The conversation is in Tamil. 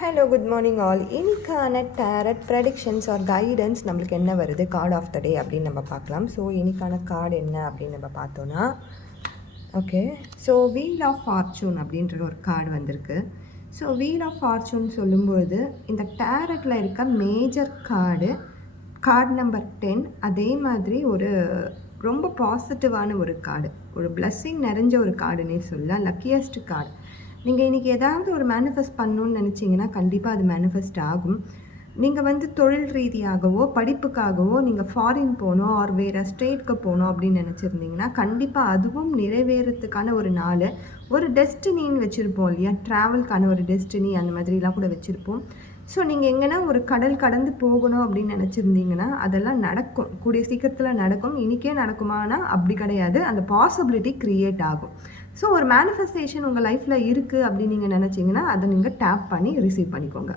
Hello good morning all. இன்னைக்கான டேரட் ப்ரெடிக்ஷன்ஸ் ஆர் கைடன்ஸ் நம்மளுக்கு என்ன வருது கார்டு ஆஃப் த டே அப்படின்னு நம்ம பார்க்கலாம். ஸோ இன்னைக்கான கார்டு என்ன அப்படின்னு நம்ம பார்த்தோன்னா, okay, so wheel of fortune அப்படின்ற ஒரு கார்டு வந்திருக்கு. ஸோ வீல் ஆஃப் ஃபார்ச்சூன் சொல்லும்போது இந்த டேரட்டில் இருக்க மேஜர் கார்டு நம்பர் 10 அதே மாதிரி ஒரு ரொம்ப பாசிட்டிவான ஒரு கார்டு, ஒரு பிளஸ்ஸிங் நிறைஞ்ச ஒரு கார்டுன்னே சொல்லலாம், லக்கியஸ்ட் கார்டு. நீங்கள் இன்றைக்கி ஏதாவது ஒரு மேனிஃபெஸ்ட் பண்ணணுன்னு நினச்சிங்கன்னா கண்டிப்பாக அது மேனிஃபெஸ்ட் ஆகும். நீங்கள் தொழில் ரீதியாகவோ படிப்புக்காகவோ நீங்கள் ஃபாரின் போகணும் ஆர் வேறு ஸ்டேட்க்கு போகணும் அப்படின்னு நினச்சிருந்தீங்கன்னா கண்டிப்பாக அதுவும் நிறைவேறத்துக்கான ஒரு நாள், ஒரு டெஸ்டினின்னு வச்சுருப்போம் இல்லையா, ட்ராவல்க்கான ஒரு டெஸ்டினி அந்த மாதிரிலாம் கூட வச்சுருப்போம். ஸோ நீங்கள் எங்கன்னா ஒரு கடல் கடந்து போகணும் அப்படின்னு நினச்சிருந்தீங்கன்னா அதெல்லாம் நடக்கும், கூடிய சீக்கிரத்தில் நடக்கும். இன்றைக்கே நடக்குமானா அப்படி கிடையாது, அந்த பாசிபிலிட்டி க்ரியேட் ஆகும். ஸோ ஒரு மேனிஃபெஸ்டேஷன் உங்கள் லைஃப்பில் இருக்குது அப்படின்னு நீங்கள் நினச்சிங்கன்னா அதை நீங்கள் டேப் பண்ணி ரிசீவ் பண்ணிக்கோங்க.